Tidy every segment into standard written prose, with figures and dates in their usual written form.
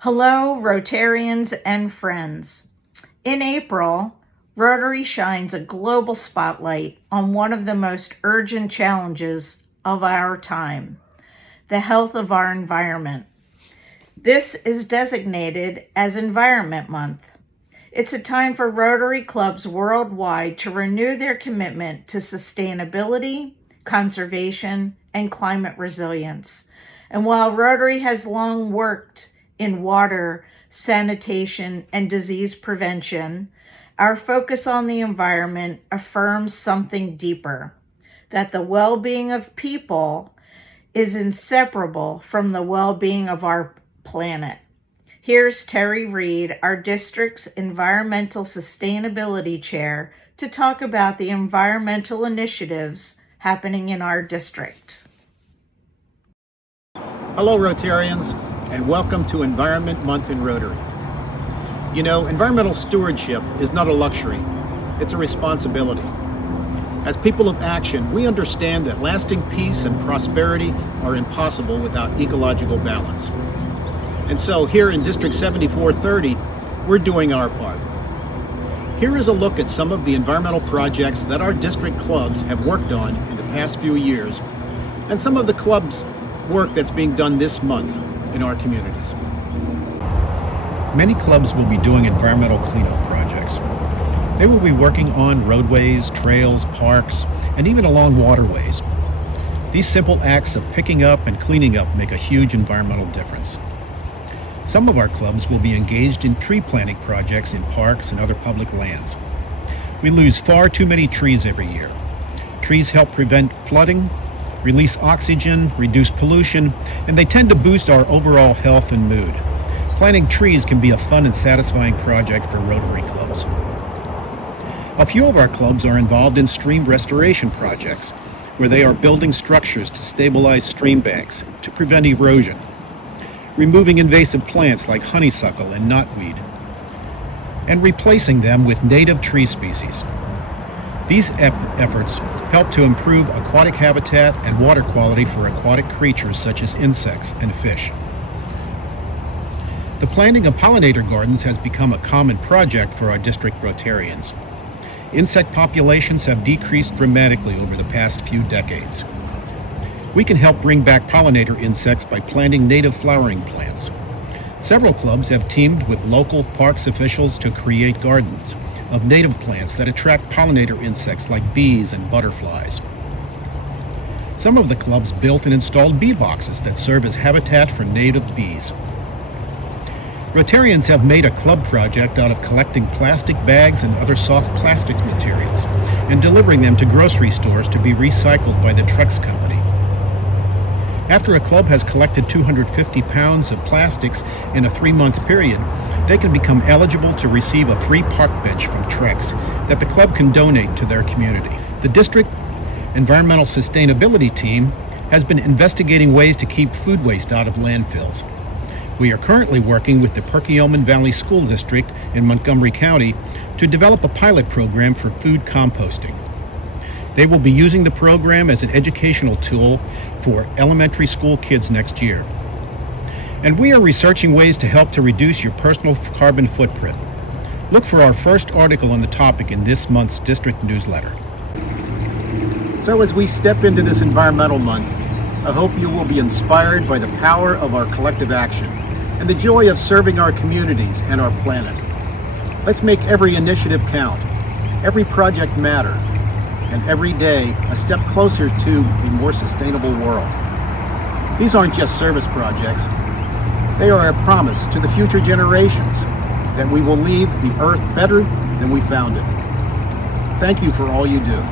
Hello, Rotarians and friends. In April, Rotary shines a global spotlight on one of the most urgent challenges of our time, the health of our environment. This is designated as Environment Month. It's a time for Rotary clubs worldwide to renew their commitment to sustainability, conservation, and climate resilience. And while Rotary has long worked in water, sanitation, and disease prevention, our focus on the environment affirms something deeper, that the well-being of people is inseparable from the well-being of our planet. Here's Terry Reed, our district's Environmental Sustainability Chair, to talk about the environmental initiatives happening in our district. Hello, Rotarians, and welcome to Environment Month in Rotary. You know, environmental stewardship is not a luxury, it's a responsibility. As people of action, we understand that lasting peace and prosperity are impossible without ecological balance. And so here in District 7430, we're doing our part. Here is a look at some of the environmental projects that our district clubs have worked on in the past few years, and some of the clubs' work that's being done this month in our communities. Many clubs will be doing environmental cleanup projects. They will be working on roadways, trails, parks, and even along waterways. These simple acts of picking up and cleaning up make a huge environmental difference. Some of our clubs will be engaged in tree planting projects in parks and other public lands. We lose far too many trees every year. Trees help prevent flooding, release oxygen, reduce pollution, and they tend to boost our overall health and mood. Planting trees can be a fun and satisfying project for Rotary clubs. A few of our clubs are involved in stream restoration projects, where they are building structures to stabilize stream banks to prevent erosion, removing invasive plants like honeysuckle and knotweed, and replacing them with native tree species. These efforts help to improve aquatic habitat and water quality for aquatic creatures such as insects and fish. The planting of pollinator gardens has become a common project for our district Rotarians. Insect populations have decreased dramatically over the past few decades. We can help bring back pollinator insects by planting native flowering plants. Several clubs have teamed with local parks officials to create gardens of native plants that attract pollinator insects like bees and butterflies. Some of the clubs built and installed bee boxes that serve as habitat for native bees. Rotarians have made a club project out of collecting plastic bags and other soft plastics materials and delivering them to grocery stores to be recycled by the Trex Company. After a club has collected 250 pounds of plastics in a 3-month period, they can become eligible to receive a free park bench from Trex that the club can donate to their community. The district environmental sustainability team has been investigating ways to keep food waste out of landfills. We are currently working with the Perkiomen Valley School District in Montgomery County to develop a pilot program for food composting. They will be using the program as an educational tool for elementary school kids next year. And we are researching ways to help to reduce your personal carbon footprint. Look for our first article on the topic in this month's district newsletter. So as we step into this environmental month, I hope you will be inspired by the power of our collective action and the joy of serving our communities and our planet. Let's make every initiative count, every project matter, and every day a step closer to a more sustainable world. These aren't just service projects. They are a promise to the future generations that we will leave the earth better than we found it. Thank you for all you do.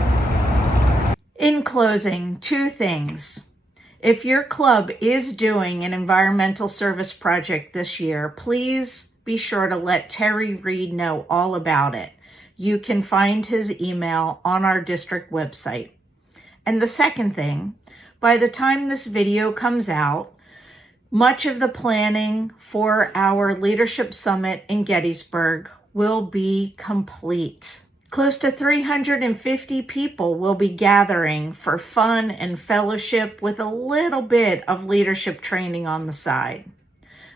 In closing, 2 things. If your club is doing an environmental service project this year, please be sure to let Terry Reed know all about it. You can find his email on our district website. And the second thing, by the time this video comes out, much of the planning for our Leadership Summit in Gettysburg will be complete. Close to 350 people will be gathering for fun and fellowship with a little bit of leadership training on the side.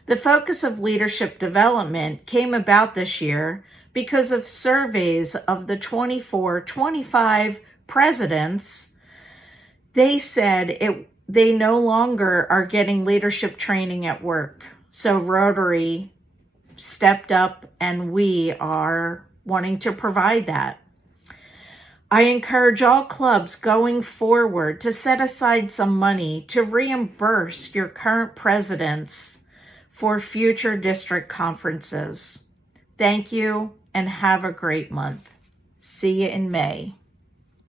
The focus of leadership development came about this year because of surveys of the 24-25 presidents. They said they no longer are getting leadership training at work. So Rotary stepped up and we are wanting to provide that. I encourage all clubs going forward to set aside some money to reimburse your current presidents for future district conferences. Thank you and have a great month. See you in May.